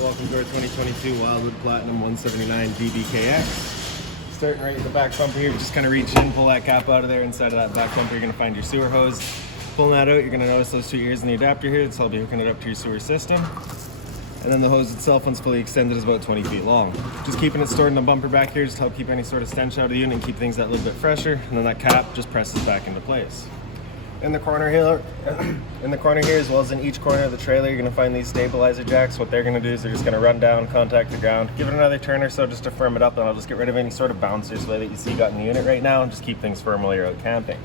Welcome to our 2022 Wildwood Platinum 179 DBKX. Starting right at the back bumper here, just kind of reach in, pull that cap out of there. Inside of that back bumper, you're going to find your sewer hose. Pulling that out, you're going to notice those two ears in the adapter here. That's how I'll be hooking it up to your sewer system. And then the hose itself, once fully extended, is about 20 feet long. Just keeping it stored in the bumper back here, just to help keep any sort of stench out of the unit and keep things that little bit fresher. And then that cap just presses back into place. In the corner here, as well as in each corner of the trailer, you're going to find these stabilizer jacks. What they're going to do is they're just going to run down, contact the ground, give it another turn or so just to firm it up, and I'll just get rid of any sort of bouncers that you see got in the unit right now and just keep things firm while you're out camping.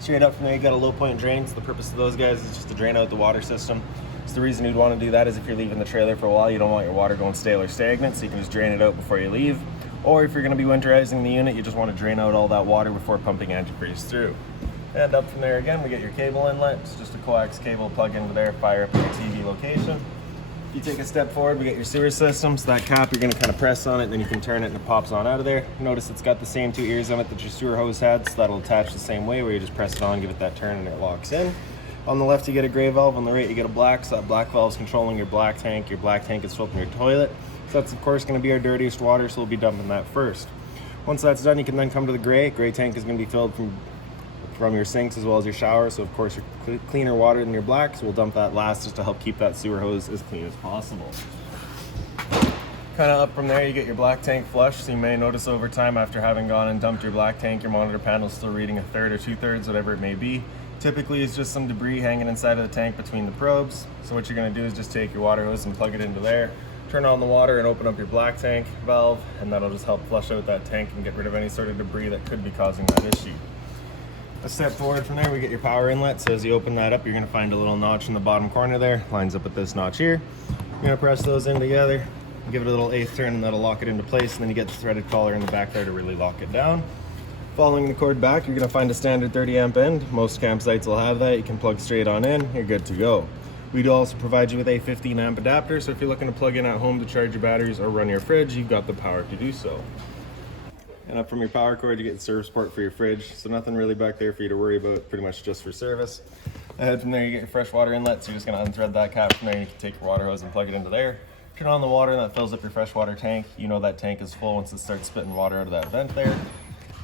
Straight up from there, you got a low point drain. So the purpose of those guys is just to drain out the water system. So the reason you'd want to do that is if you're leaving the trailer for a while, you don't want your water going stale or stagnant, so you can just drain it out before you leave. Or if you're going to be winterizing the unit, you just want to drain out all that water before pumping antifreeze through. And up from there again, we get your cable inlet. It's just a coax cable plug into there, fire up your TV location. If you take a step forward, we get your sewer system. So that cap, you're going to kind of press on it, then you can turn it and it pops on out of there. Notice it's got the same two ears on it that your sewer hose had, so that'll attach the same way, where you just press it on, give it that turn, and it locks in. On the left, you get a gray valve. On the right, you get a black. So that black valve is controlling your black tank. Your black tank is filtering your toilet. So that's, of course, going to be our dirtiest water, so we'll be dumping that first. Once that's done, you can then come to the gray. Gray tank is going to be filled from your sinks as well as your shower, so of course you're cleaner water than your black, so we'll dump that last just to help keep that sewer hose as clean as possible. Kind of up from there, you get your black tank flushed. So you may notice over time, after having gone and dumped your black tank, your monitor panel is still reading a third or 2/3, whatever it may be. Typically it's just some debris hanging inside of the tank between the probes. So what you're going to do is just take your water hose and plug it into there, turn on the water and open up your black tank valve, and that'll just help flush out that tank and get rid of any sort of debris that could be causing that issue. A step forward from there, we get your power inlet. So as you open that up, you're going to find a little notch in the bottom corner there. Lines up with this notch here. You're going to press those in together, give it a little eighth turn, and that'll lock it into place. And then you get the threaded collar in the back there to really lock it down. Following the cord back, you're going to find a standard 30 amp end. Most campsites will have that. You can plug straight on in. You're good to go. We do also provide you with a 15 amp adapter. So if you're looking to plug in at home to charge your batteries or run your fridge, you've got the power to do so. And up from your power cord, you get the service port for your fridge. So nothing really back there for you to worry about, pretty much just for service. Ahead from there, you get your fresh water inlet. So you're just gonna unthread that cap from there. You can take your water hose and plug it into there. Turn on the water and that fills up your freshwater tank. You know that tank is full once it starts spitting water out of that vent there.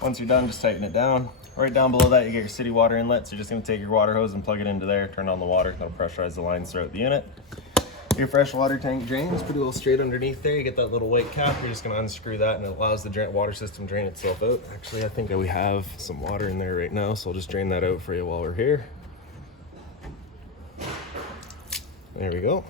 Once you're done, just tighten it down. Right down below that, you get your city water inlet. So you're just gonna take your water hose and plug it into there, turn on the water, that'll pressurize the lines throughout the unit. Your freshwater tank drain is pretty well straight underneath there. You get that little white cap. You're just going to unscrew that and it allows the water system to drain itself out. Actually, I think that we have some water in there right now, so I'll just drain that out for you while we're here. There we go.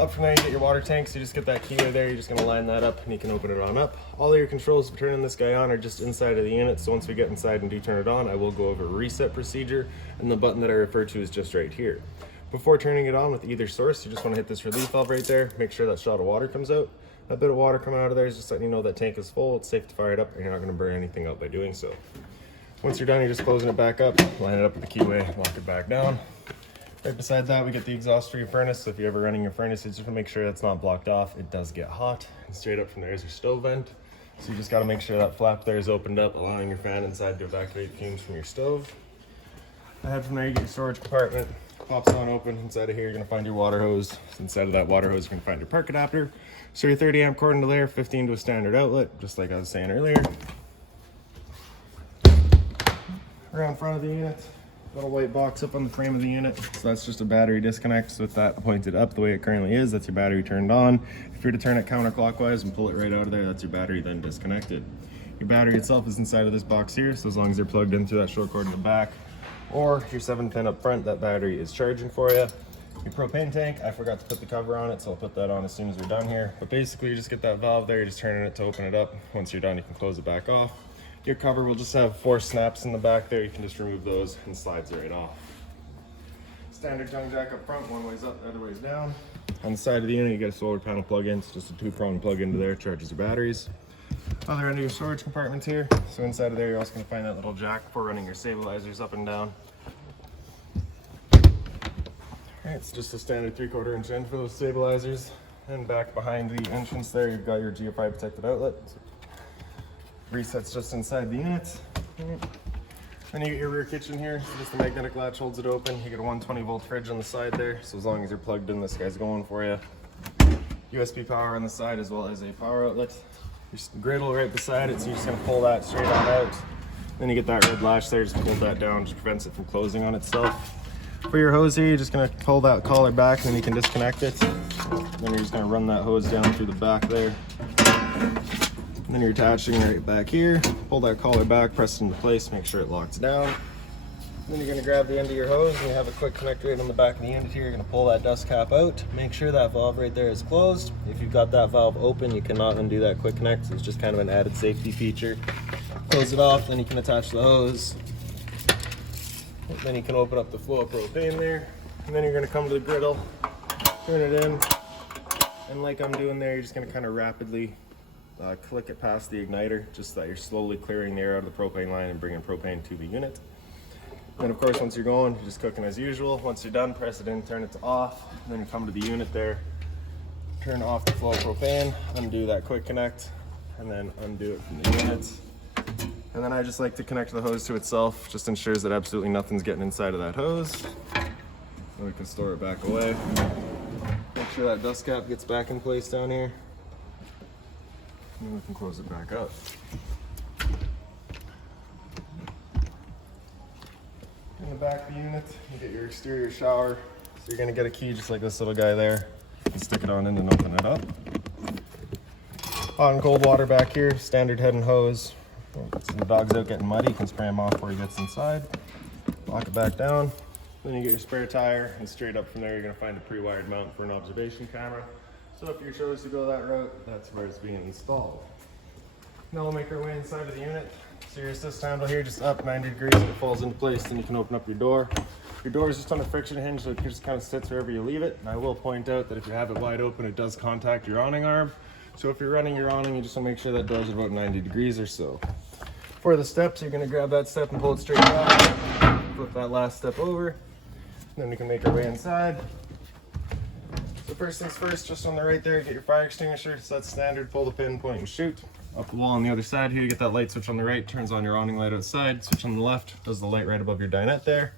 Up from there, you get your water tank. So you just get that keyway there. You're just going to line that up and you can open it on up. All of your controls for turning this guy on are just inside of the unit. So once we get inside and do turn it on, I will go over a reset procedure, and the button that I refer to is just right here. Before turning it on with either source, you just want to hit this relief valve right there. Make sure that shot of water comes out. That bit of water coming out of there is just letting you know that tank is full. It's safe to fire it up and you're not going to burn anything out by doing so. Once you're done, you're just closing it back up, line it up with the keyway, lock it back down. Right beside that, we get the exhaust for your furnace. So if you're ever running your furnace, you just want to make sure that's not blocked off. It does get hot. And straight up from there is your stove vent. So you just got to make sure that flap there is opened up, allowing your fan inside to evacuate fumes from your stove. Ahead from there, you get your storage compartment. Pops on open. Inside of here, you're going to find your water hose. Inside of that water hose, you're going to find your park adapter. So your 30 amp cord into there, 15 to a standard outlet, just like I was saying earlier. Around front of the unit, little white box up on the frame of the unit. So that's just a battery disconnect. So with that pointed up the way it currently is, that's your battery turned on. If you're to turn it counterclockwise and pull it right out of there, that's your battery then disconnected. Your battery itself is inside of this box here. So as long as they're plugged in through that short cord in the back, or your 7-pin up front, that battery is charging for you. Your propane tank, I forgot to put the cover on it, so I'll put that on as soon as we're done here. But basically, you just get that valve there, you're just turning it to open it up. Once you're done, you can close it back off. Your cover will just have 4 snaps in the back there. You can just remove those and slides right off. Standard tongue jack up front, one way's up, the other way's down. On the side of the unit, you get a solar panel plug-in. It's just a 2-prong plug into there, charges your batteries. Other end of your storage compartments here. So inside of there, you're also going to find that little jack for running your stabilizers up and down. Alright, it's just a standard 3/4 inch end for those stabilizers. And back behind the entrance there, you've got your GFI protected outlet. So resets just inside the unit. Then you get your rear kitchen here. So just the magnetic latch holds it open. You get a 120 volt fridge on the side there. So as long as you're plugged in, this guy's going for you. USB power on the side as well as a power outlet. Your griddle right beside it, so you're just gonna pull that straight on out. Then you get that red latch there, just pull that down, just prevents it from closing on itself. For your hose here, you're just gonna pull that collar back and then you can disconnect it. Then you're just gonna run that hose down through the back there. And then you're attaching right back here. Pull that collar back, press it into place, make sure it locks down. Then you're gonna grab the end of your hose and you have a quick connect right on the back of the unit here. You're gonna pull that dust cap out. Make sure that valve right there is closed. If you've got that valve open, you cannot undo that quick connect. So it's just kind of an added safety feature. Close it off, then you can attach the hose. Then you can open up the flow of propane there. And then you're gonna come to the griddle, turn it in, and like I'm doing there, you're just gonna kind of rapidly click it past the igniter, just so that you're slowly clearing the air out of the propane line and bringing propane to the unit. Then of course, once you're going, you're just cooking as usual. Once you're done, press it in, turn it to off. And then you come to the unit there, turn off the flow of propane, undo that quick connect, and then undo it from the unit. And then I just like to connect the hose to itself, just ensures that absolutely nothing's getting inside of that hose. Then we can store it back away. Make sure that dust cap gets back in place down here. And then we can close it back up. In the back of the unit, you get your exterior shower. So you're gonna get a key just like this little guy there. You can stick it on in and open it up. Hot and cold water back here, standard head and hose. If the dog's out getting muddy, you can spray him off before he gets inside. Lock it back down. Then you get your spare tire, and straight up from there, you're gonna find a pre-wired mount for an observation camera. So if you chose to go that route, that's where it's being installed. Now we'll make our way inside of the unit. So your assist handle here, just up 90 degrees, and it falls into place, then you can open up your door. Your door is just on a friction hinge, so it just kind of sits wherever you leave it. And I will point out that if you have it wide open, it does contact your awning arm. So if you're running your awning, you just want to make sure that door's about 90 degrees or so. For the steps, you're going to grab that step and pull it straight back. Flip that last step over. Then we can make our way inside. So first things first, just on the right there, get your fire extinguisher. So that's standard, pull the pin, point and shoot. Up the wall on the other side here, you get that light switch on the right, turns on your awning light outside. Switch on the left, does the light right above your dinette there.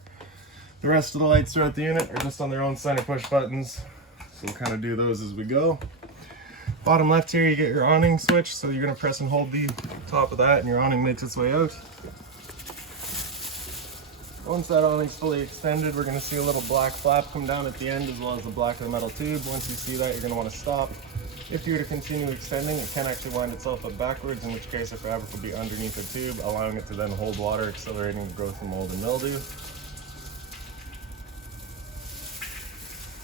The rest of the lights throughout the unit are just on their own center push buttons. So we'll kind of do those as we go. Bottom left here, you get your awning switch. So you're gonna press and hold the top of that and your awning makes its way out. Once that awning's fully extended, we're gonna see a little black flap come down at the end as well as the black of the metal tube. Once you see that, you're gonna wanna stop. If you were to continue extending, it can actually wind itself up backwards, in which case the fabric will be underneath the tube, allowing it to then hold water, accelerating the growth of mold and mildew.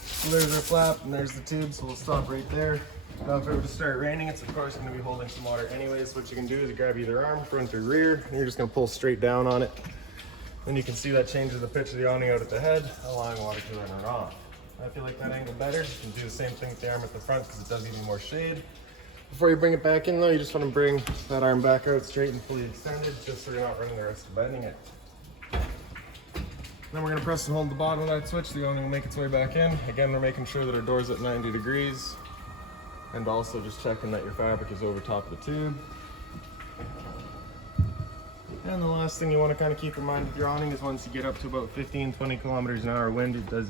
So there's our flap, and there's the tube, so we'll stop right there. Now if it were to start raining, it's of course going to be holding some water anyways. What you can do is grab either arm, front or rear, and you're just going to pull straight down on it. Then you can see that changes the pitch of the awning out at the head, allowing water to run off. Now, if you like that angle better, you can do the same thing with the arm at the front because it does give you more shade. Before you bring it back in though, you just want to bring that arm back out straight and fully extended, just so you're not running the risk of bending it. Then we're going to press and hold the bottom of that switch, the awning will make its way back in. Again, we're making sure that our door's at 90 degrees, and also just checking that your fabric is over top of the tube. And the last thing you want to kind of keep in mind with your awning is once you get up to about 15-20 kilometers an hour wind, it is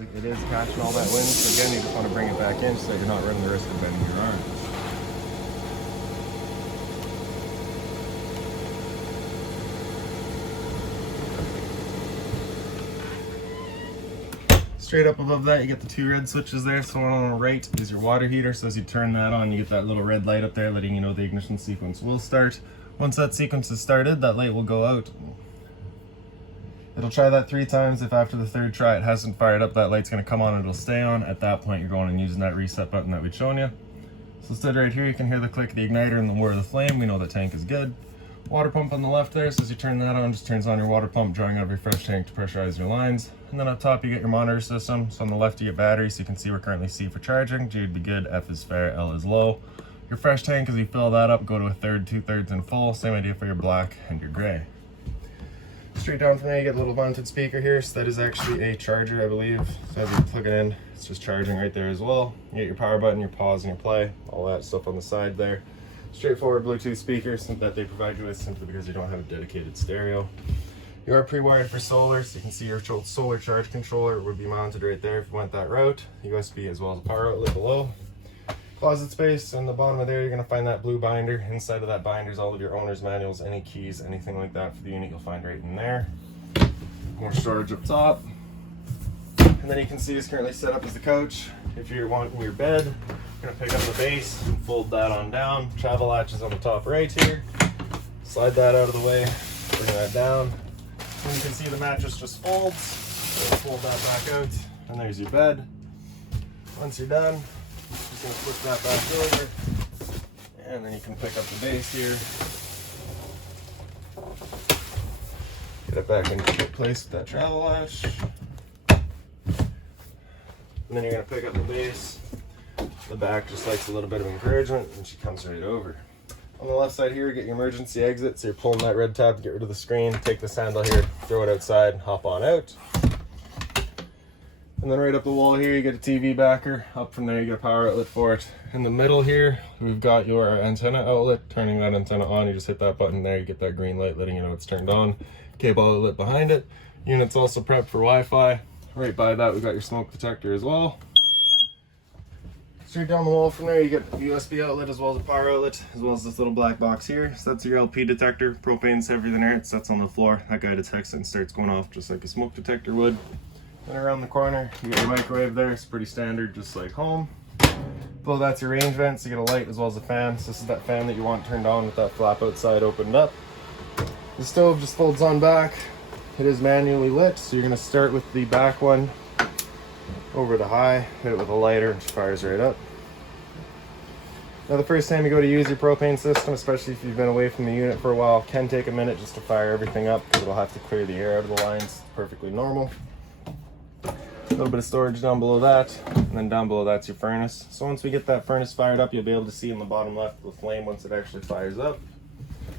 catching all that wind. So again, you just want to bring it back in so that you're not running the risk of bending your arms. Straight up above that, you get the two red switches there. So one on the right is your water heater. So as you turn that on, you get that little red light up there letting you know the ignition sequence will start. Once that sequence is started, that light will go out. It'll try that 3 times. If after the 3rd try it hasn't fired up, that light's gonna come on and it'll stay on. At that point, you're going and using that reset button that we'd shown you. So stood right here, you can hear the click of the igniter and the whir of the flame. We know the tank is good. Water pump on the left there, so as you turn that on, just turns on your water pump, drawing out of your fresh tank to pressurize your lines. And then up top, you get your monitor system. So on the left, you get batteries, so you can see we're currently C for charging. G would be good, F is fair, L is low. Your fresh tank, as you fill that up, go to 1/3, 2/3 and full. Same idea for your black and your gray. Straight down from there, you get a little mounted speaker here. So that is actually a charger, I believe. So as you plug it in, it's just charging right there as well. You get your power button, your pause and your play, all that stuff on the side there. Straightforward Bluetooth speakers that they provide you with simply because you don't have a dedicated stereo. You are pre-wired for solar, so you can see your solar charge controller would be mounted right there if you went that route. USB as well as a power outlet below. closet space. In the bottom of there, you're gonna find that blue binder. Inside of that binder is all of your owner's manuals, any keys, anything like that for the unit, you'll find right in there. More storage up top. And then you can see it's currently set up as the couch. If you're wanting your bed, you're gonna pick up the base and fold that on down. Travel latch is on the top right here. Slide that out of the way, bring that down. And you can see the mattress just folds. So fold that back out, and there's your bed. Once you're done, just gonna flip that back over, and then you can pick up the base here. Get it back into place with that travel latch. And then you're gonna pick up the base. The back just likes a little bit of encouragement, and she comes right over. On the left side here, get your emergency exit. So you're pulling that red tab to get rid of the screen. Take this handle here, throw it outside, hop on out. And then right up the wall here, you get a TV backer. Up from there, you get a power outlet for it. In the middle here, we've got your antenna outlet. Turning that antenna on, you just hit that button there, you get that green light letting you know it's turned on. Cable outlet behind it. Unit's also prepped for Wi-Fi. Right by that, we've got your smoke detector as well. Straight down the wall from there, you get a USB outlet as well as a power outlet, as well as this little black box here. So that's your LP detector. Propane's heavier than air, it sets on the floor. That guy detects it and starts going off just like a smoke detector would. Then around the corner, you got your microwave there. It's pretty standard, just like home. Below that's your range vent, so you get a light as well as a fan. So this is that fan that you want turned on with that flap outside opened up. The stove just folds on back. It is manually lit, so you're gonna start with the back one over to high, hit it with a lighter, and she fires right up. Now the first time you go to use your propane system, especially if you've been away from the unit for a while, can take a minute just to fire everything up because it'll have to clear the air out of the lines. It's perfectly normal. A little bit of storage down below that, and then down below that's your furnace. So once we get that furnace fired up, you'll be able to see in the bottom left the flame once it actually fires up.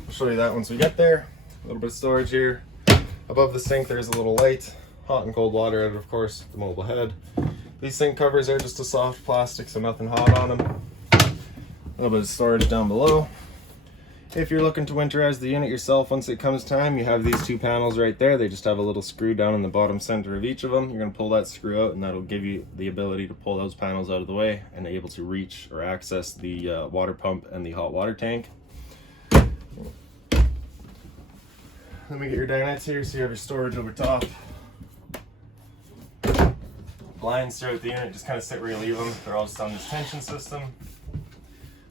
I'll show you that once we get there. A little bit of storage here. Above the sink there's a little light, hot and cold water out of course, the mobile head. These sink covers are just a soft plastic, so nothing hot on them. A little bit of storage down below. If you're looking to winterize the unit yourself, once it comes time, you have these two panels right there. They just have a little screw down in the bottom center of each of them. You're going to pull that screw out, and that'll give you the ability to pull those panels out of the way and able to reach or access the water pump and the hot water tank. Let me get your dinettes here so you have your storage over top. Blinds throughout the unit just kind of sit where you leave them. They're all just on this tension system.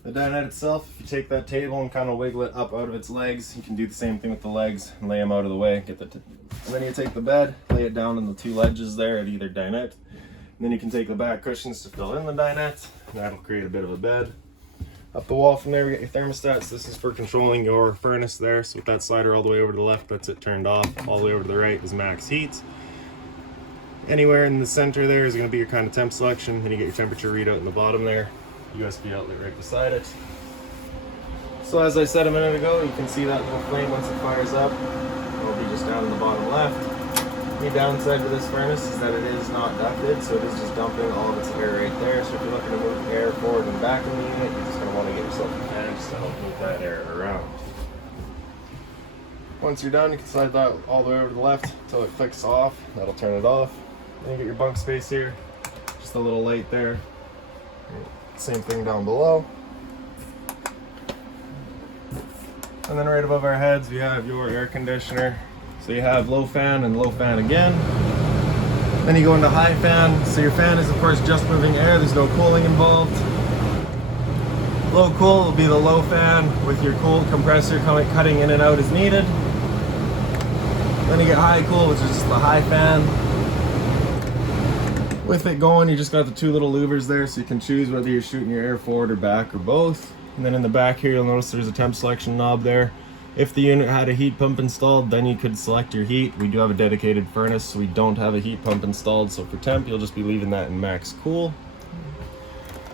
The dinette itself, if you take that table and kind of wiggle it up out of its legs, you can do the same thing with the legs and lay them out of the way. And then you take the bed, lay it down on the two ledges there at either dinette. And then you can take the back cushions to fill in the dinette, and that'll create a bit of a bed. Up the wall from there, we got your thermostats. This is for controlling your furnace there. So with that slider all the way over to the left, that's it turned off. All the way over to the right is max heat. Anywhere in the center there is going to be your kind of temp selection. Then you get your temperature readout in the bottom there. USB outlet right beside it. So as I said a minute ago, you can see that little flame once it fires up. It'll be just down in the bottom left. The downside to this furnace is that it is not ducted, so it is just dumping all of its air right there. So if you're looking to move air forward and back in the unit, you're just going to want to get yourself a fan just to help move that air around. Once you're done, you can slide that all the way over to the left until it clicks off. That'll turn it off. Then you get your bunk space here. Just a little light there. Same thing down below. And then right above our heads, we have your air conditioner. So you have low fan and low fan again. Then you go into high fan. So your fan is of course just moving air. There's no cooling involved. Low cool will be the low fan with your cool compressor cutting in and out as needed. Then you get high cool, which is just the high fan. With it going, you just got the two little louvers there, so you can choose whether you're shooting your air forward or back or both. And then in the back here, you'll notice there's a temp selection knob there. If the unit had a heat pump installed, then you could select your heat. We do have a dedicated furnace, so we don't have a heat pump installed. So for temp, you'll just be leaving that in max cool.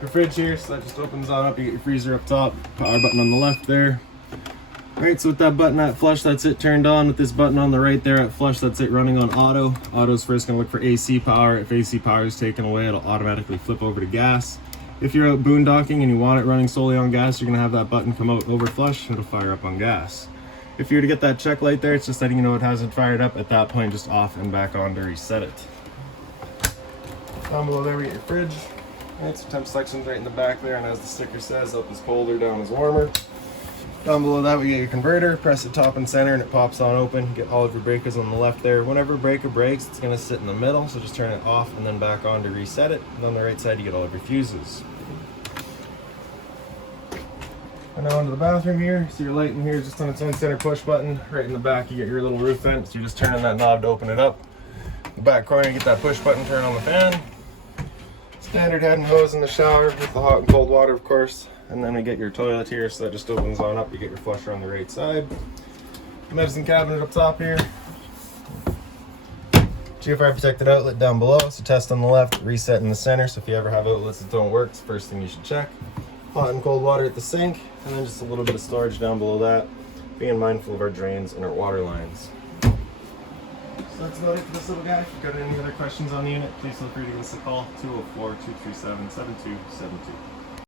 Your fridge here, so that just opens on up. You get your freezer up top, power button on the left there. Alright, so with that button at flush, that's it turned on. With this button on the right there at flush, that's it running on auto. Auto's first going to look for AC power. If AC power is taken away, it'll automatically flip over to gas. If you're out boondocking and you want it running solely on gas, you're going to have that button come out over flush, it'll fire up on gas. If you were to get that check light there, it's just letting you know it hasn't fired up. At that point, just off and back on to reset it. Down below there, we get your fridge. Right, so temp section's right in the back there, and as the sticker says, up is colder, down is warmer. Down below that we get your converter, press it top and center and it pops on open. Get all of your breakers on the left there. Whenever a breaker breaks, it's gonna sit in the middle, so just turn it off and then back on to reset it. And on the right side you get all of your fuses. And now into the bathroom here, so your light in here is just on its own center push button. Right in the back you get your little roof vent, so you're just turning that knob to open it up. The back corner you get that push button, turn on the fan. Standard head and hose in the shower with the hot and cold water, of course. And then we get your toilet here, so that just opens on up. You get your flusher on the right side. Medicine cabinet up top here. GFI protected outlet down below. So test on the left, reset in the center. So if you ever have outlets that don't work, it's the first thing you should check. Hot and cold water at the sink, and then just a little bit of storage down below that. Being mindful of our drains and our water lines. So that's about it for this little guy. If you've got any other questions on the unit, please feel free to give us a call, 204-237-7272.